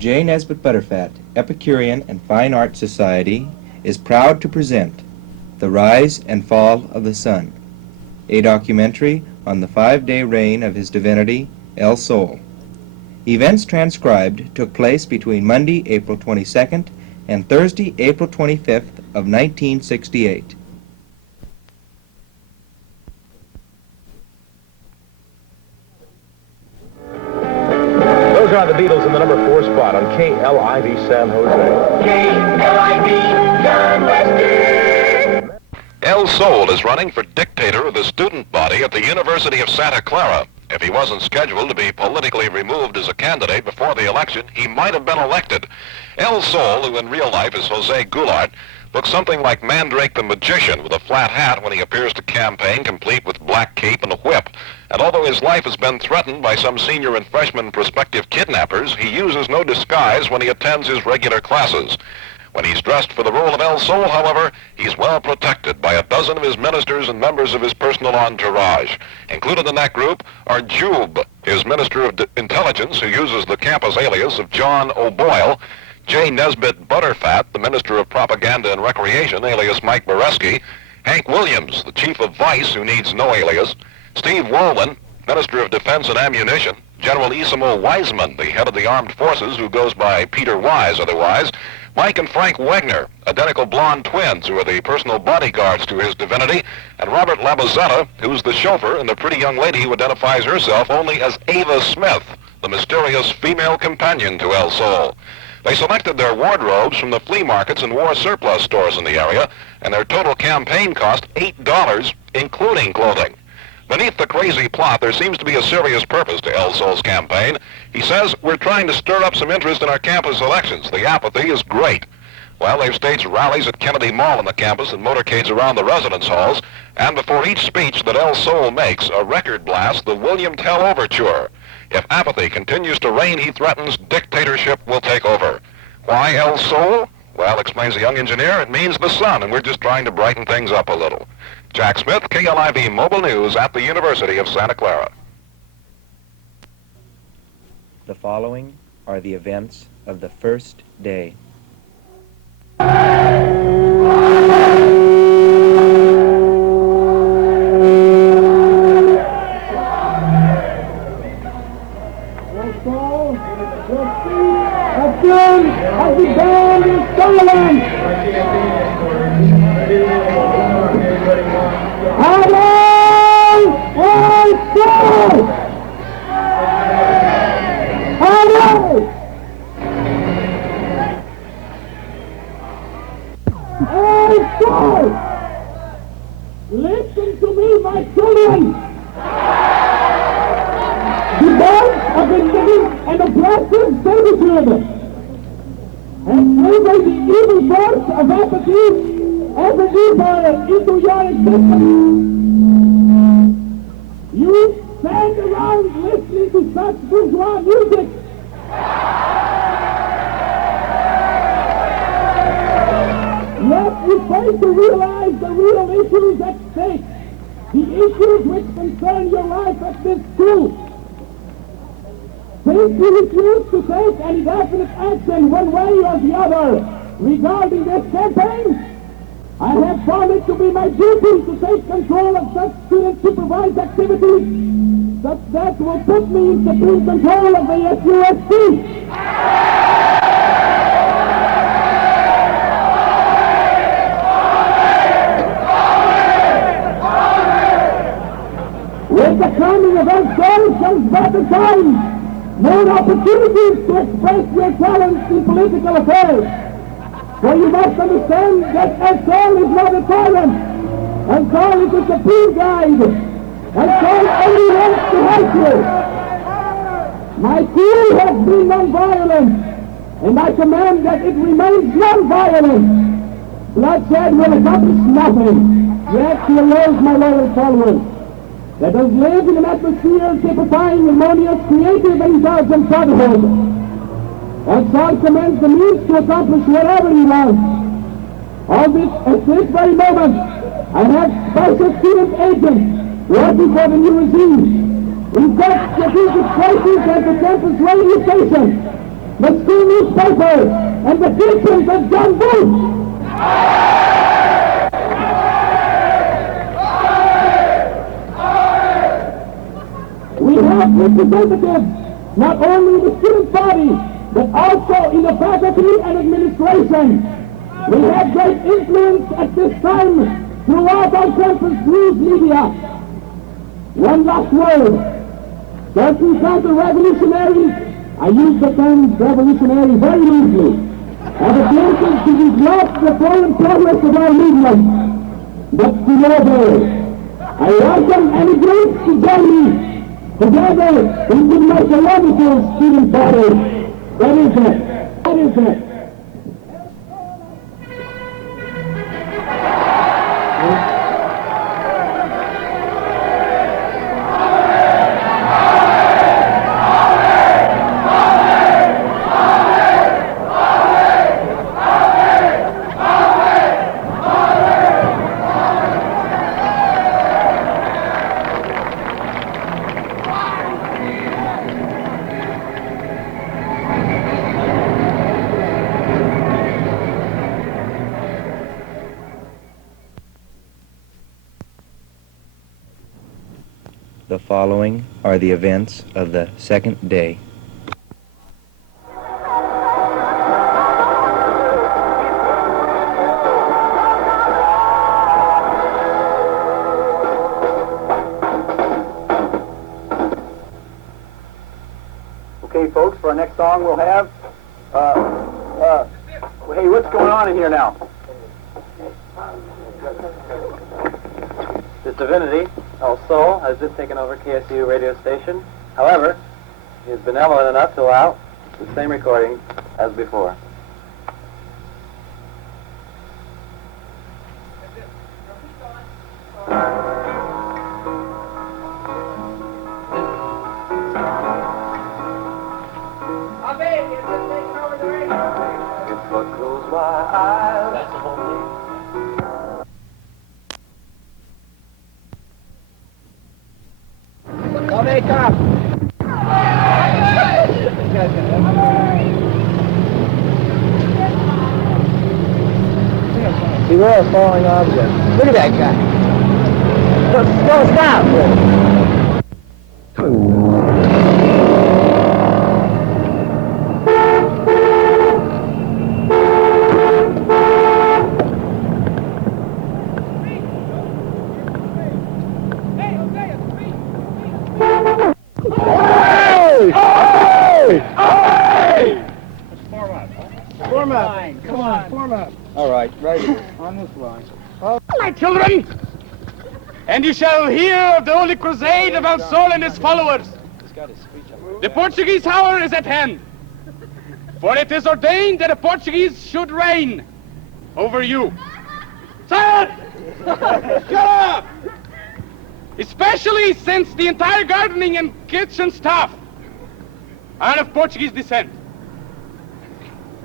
J. Nesbitt Butterfat Epicurean and Fine Art Society is proud to present The Rise and Fall of the Sun, a documentary on the 5-day reign of His Divinity, El Sol. Events transcribed took place between Monday, April 22nd and Thursday, April 25th of 1968. Those are the Beatles in the number 4 spot on KLIV San Jose. KLIV John Western. El Sol is running for dictator of the student body at the University of Santa Clara. If he wasn't scheduled to be politically removed as a candidate before the election, he might have been elected. El Sol, who in real life is Jose Goulart, looks something like Mandrake the Magician with a flat hat when he appears to campaign, complete with black cape and a whip. And although his life has been threatened by some senior and freshman prospective kidnappers, he uses no disguise when he attends his regular classes. When he's dressed for the role of El Sol, however, he's well protected by a dozen of his ministers and members of his personal entourage. Included in that group are Jube, his Minister of Intelligence, who uses the campus alias of John O'Boyle, J. Nesbitt Butterfat, the Minister of Propaganda and Recreation, alias Mike Boreski, Hank Williams, the Chief of Vice, who needs no alias, Steve Wolwin, Minister of Defense and Ammunition, General Isamo Wiseman, the head of the Armed Forces, who goes by Peter Wise otherwise, Mike and Frank Wegner, identical blonde twins who are the personal bodyguards to His Divinity, and Robert Labazetta, who's the chauffeur, and the pretty young lady who identifies herself only as Ava Smith, the mysterious female companion to El Sol. They selected their wardrobes from the flea markets and war surplus stores in the area, and their total campaign cost $8, including clothing. Beneath the crazy plot, there seems to be a serious purpose to El Sol's campaign. He says, we're trying to stir up some interest in our campus elections. The apathy is great. Well, they've staged rallies at Kennedy Mall on the campus and motorcades around the residence halls, and before each speech that El Sol makes, a record blasts the William Tell Overture. If apathy continues to reign, he threatens dictatorship will take over. Why El Sol? Well, explains the young engineer, it means the sun, and we're just trying to brighten things up a little. Jack Smith, KLIV Mobile News at the University of Santa Clara. The following are the events of the first day. Of the band is silent. Hello, hello. Listen to me, my children. The voice of the living and oppressive servitude and flavor the evil force of apathy as an evil into your existence. You stand around listening to such bourgeois music. Yet you fail to realize the real issues at stake, the issues which concern your life at this school. Since you refuse to take any definite action one way or the other regarding this campaign, I have found it to be my duty to take control of such student-supervised activities such that will put me in supreme control of the SUSC. With the coming of El Sol comes better times, more opportunities to express your talents in political affairs. For you must understand that El Sol is not a tyrant. El Sol is a supreme guide. El Sol only wants to help you. My school has been non-violent, and I command that it remains non-violent. Bloodshed will accomplish nothing. Yet you lose my loyal followers. Let us live in an atmosphere typifying harmonious, creative, and intelligent brotherhood. El Sol commands the means to accomplish whatever he wants. At this very moment, I have special student agents working for the new regime in such strategic places as the campus radio station, the school newspaper, and the teachings of John Booth. We have representatives not only in the student body, but also in the faculty and administration. We have great influence at this time throughout our campus news media. One last word. Certain counter-revolutionaries, I use the term revolutionary very loosely, have attempted to disrupt the foreign progress of our movement. But to no avail. I welcome any groups to join me. Together, we can make a wonderful student body. That is it. That is it. The following are the events of the second day. Okay, folks, for our next song we'll have, hey, what's going on in here now? His Divinity, El Sol, has just taken over KSU radio station. However, he is benevolent enough to allow the same recording as before. If I close my eyes, that's the whole thing. See, we're a falling object. Look at that guy. Don't stop. Form up. Come on, form up. All right, right here. On this line. My children, and you shall hear of the Holy Crusade of El Sol and his followers. The Portuguese hour is at hand, for it is ordained that the Portuguese should reign over you. Silence! Shut up! Especially since the entire gardening and kitchen staff are of Portuguese descent.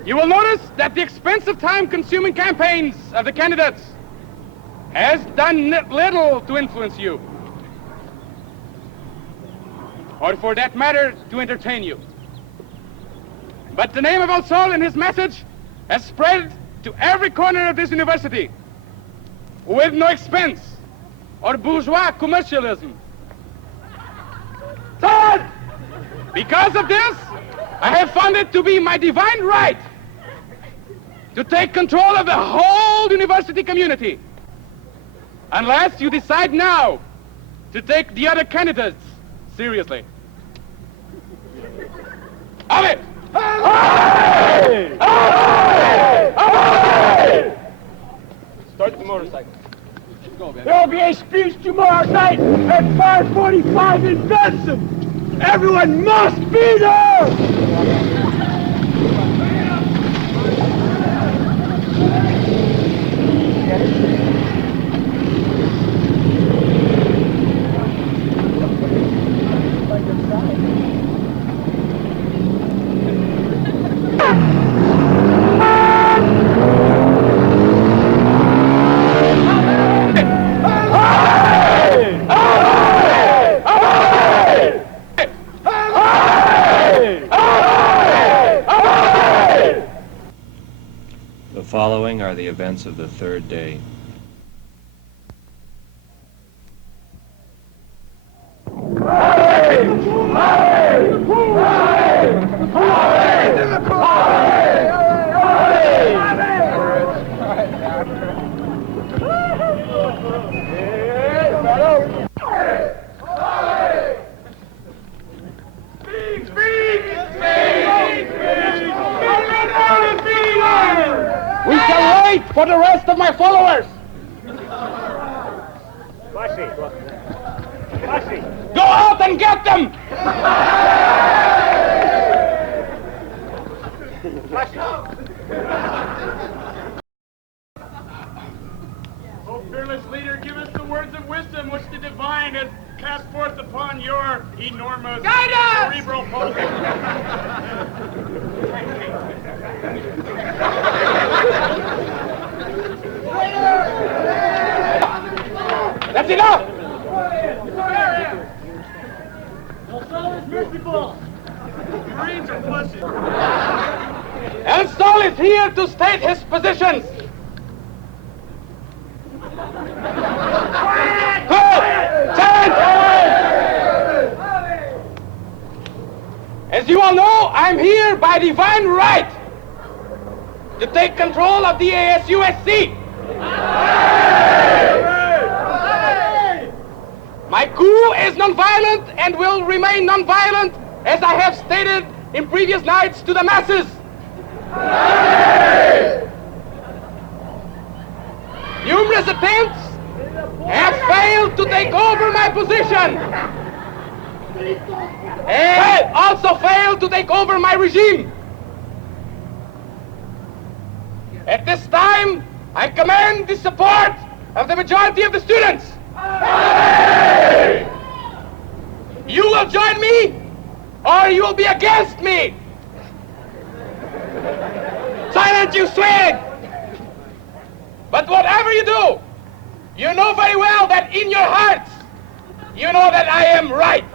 You will notice that the expensive time-consuming campaigns of the candidates has done little to influence you, or for that matter, to entertain you. But the name of El Sol and his message has spread to every corner of this university with no expense or bourgeois commercialism. Third, because of this, I have found it to be my divine right to take control of the whole university community, unless you decide now to take the other candidates seriously. Of it! Hey! Hey! Hey! Start the motorcycle. There will be a speech tomorrow night at 5:45 in Benson. Everyone must be there! following are the events of the third day. We shall wait for the rest of my followers. Go out and get them! Oh, fearless leader, give us the words of wisdom which the divine has cast forth upon your enormous cerebral pulse. That's enough! Marines are flushing. El Sol is here to state his positions. As you all know, I'm here by divine right to take control of the ASUSC. My coup is nonviolent and will remain nonviolent, as I have stated in previous nights to the masses. Numerous attempts have failed to take over my position, and also failed to take over my regime. At this time, I command the support of the majority of the students. You will join me, or you will be against me. Silence, you swag! But whatever you do, you know very well that in your hearts, you know that I am right.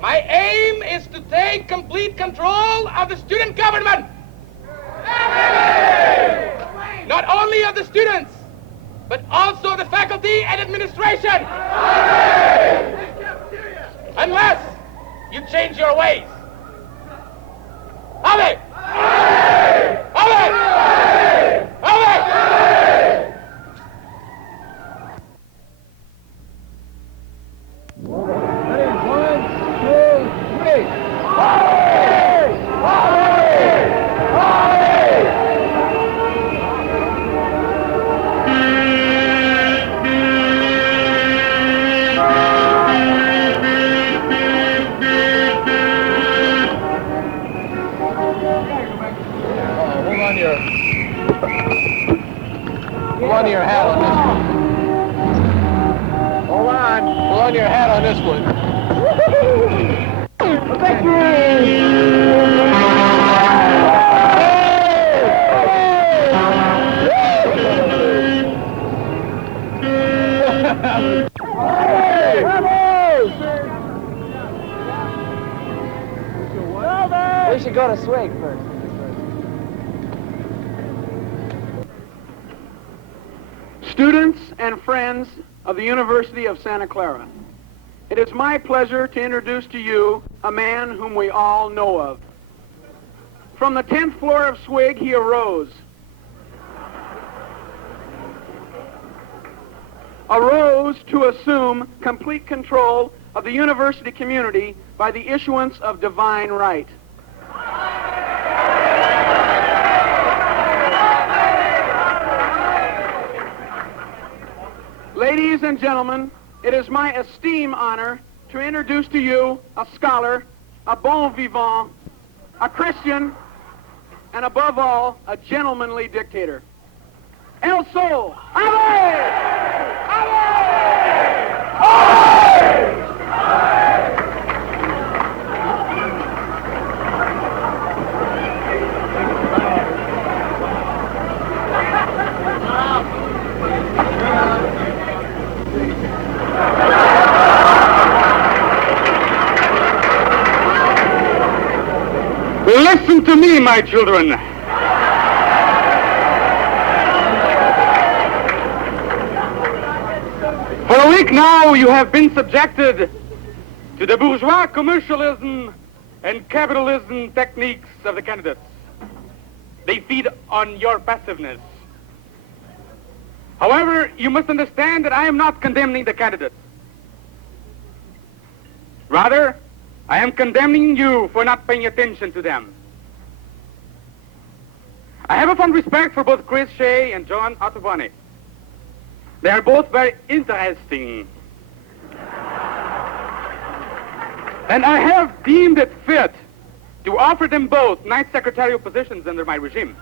My aim is to take complete control of the student government. Not only of the students, but also the faculty and administration. Unless you change your ways. Ave! Ave! Ave! Hold on to your hat on this one. Hold on. Hold on to your hat on this one. We should go to Swig first. Students and friends of the University of Santa Clara, it is my pleasure to introduce to you a man whom we all know of. From the 10th floor of Swig, he arose. Arose to assume complete control of the university community by the issuance of divine right. Ladies and gentlemen, it is my esteemed honor to introduce to you a scholar, a bon vivant, a Christian, and above all, a gentlemanly dictator. El Sol! Ave! Ave! Listen to me, my children. For a week now, you have been subjected to the bourgeois commercialism and capitalism techniques of the candidates. They feed on your passiveness. However, you must understand that I am not condemning the candidates. Rather, I am condemning you for not paying attention to them. I have a fond respect for both Chris Shea and John Ottoboni. They are both very interesting. And I have deemed it fit to offer them both nice secretarial positions under my regime.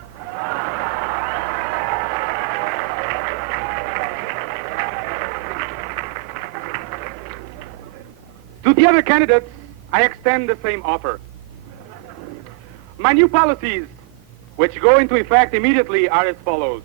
To the other candidates, I extend the same offer. My new policies, which go into effect immediately, are as follows.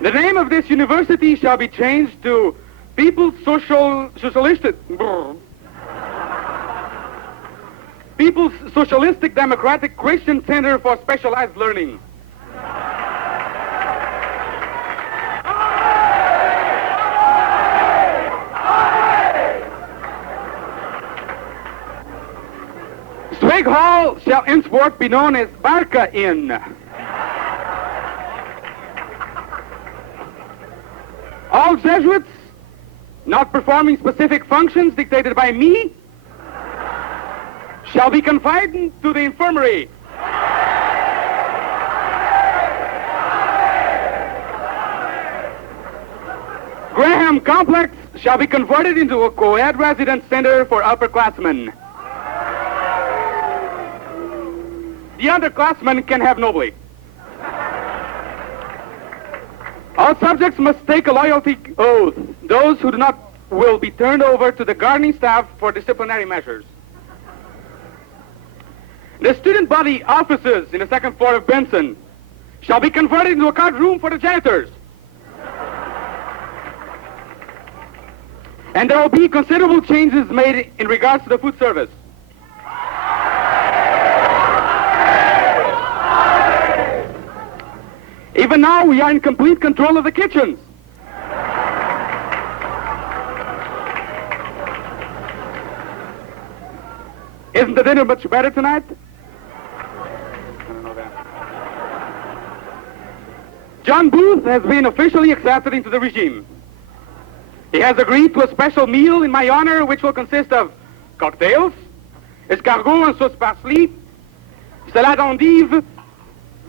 The name of this university shall be changed to People's Socialistic Democratic Christian Center for Specialized Learning. Swig Hall shall henceforth be known as Barca Inn. All Jesuits not performing specific functions dictated by me shall be confined to the infirmary. Graham Complex shall be converted into a co-ed residence center for upperclassmen. The underclassmen can have nobly. All subjects must take a loyalty oath. Those who do not will be turned over to the guarding staff for disciplinary measures. The student body offices in the second floor of Benson shall be converted into a card room for the janitors. And there will be considerable changes made in regards to the food service. Even now, we are in complete control of the kitchens. Isn't the dinner much better tonight? I don't know that. John Booth has been officially accepted into the regime. He has agreed to a special meal in my honor, which will consist of cocktails, escargot and sauce parsley, salade endive,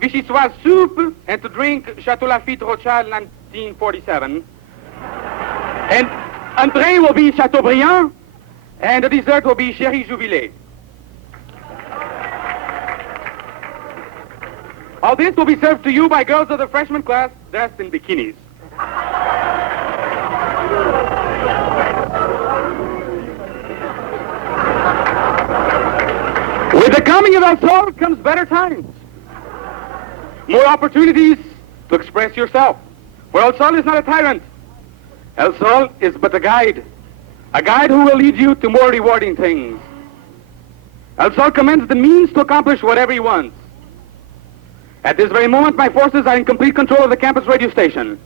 vichyssoise soup, and to drink Chateau Lafite Rothschild 1947. And entree will be Chateaubriand, and the dessert will be Sherry Jubilé. All this will be served to you by girls of the freshman class dressed in bikinis. With the coming of El Sol comes better times. More opportunities to express yourself. For El Sol is not a tyrant. El Sol is but a guide who will lead you to more rewarding things. El Sol commands the means to accomplish whatever he wants. At this very moment, my forces are in complete control of the campus radio station,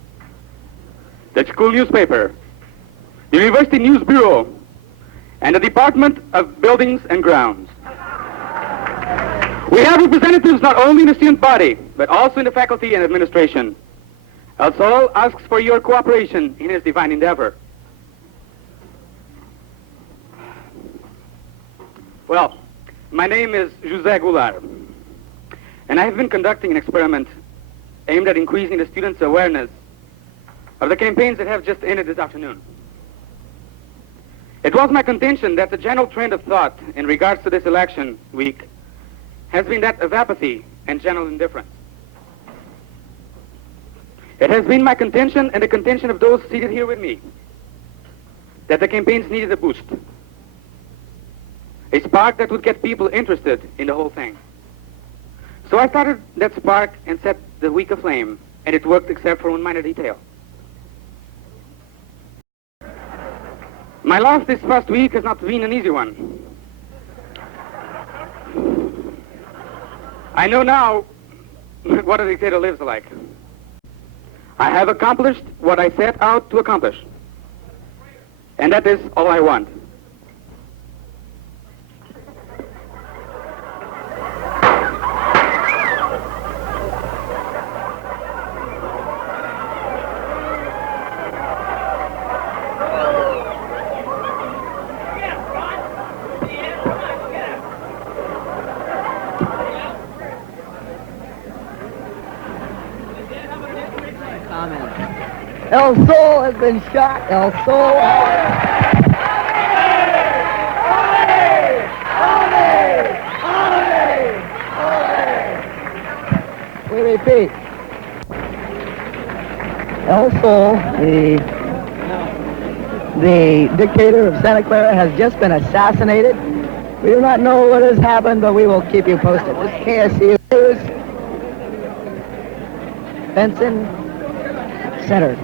the school newspaper, the University News Bureau, and the Department of Buildings and Grounds. We have representatives not only in the student body, but also in the faculty and administration. El Sol asks for your cooperation in his divine endeavor. Well, my name is José Goulart, and I have been conducting an experiment aimed at increasing the students' awareness of the campaigns that have just ended this afternoon. It was my contention that the general trend of thought in regards to this election week has been that of apathy and general indifference. It has been my contention and the contention of those seated here with me that the campaigns needed a boost, a spark that would get people interested in the whole thing. So I started that spark and set the week aflame, and it worked except for one minor detail. My life this past week has not been an easy one. I know now what a dictator lives like. I have accomplished what I set out to accomplish. And that is all I want. El Sol has been shot. El Sol. We repeat. El Sol, the dictator of Santa Clara, has just been assassinated. We do not know what has happened, but we will keep you posted. This is KSU News, Benson Center.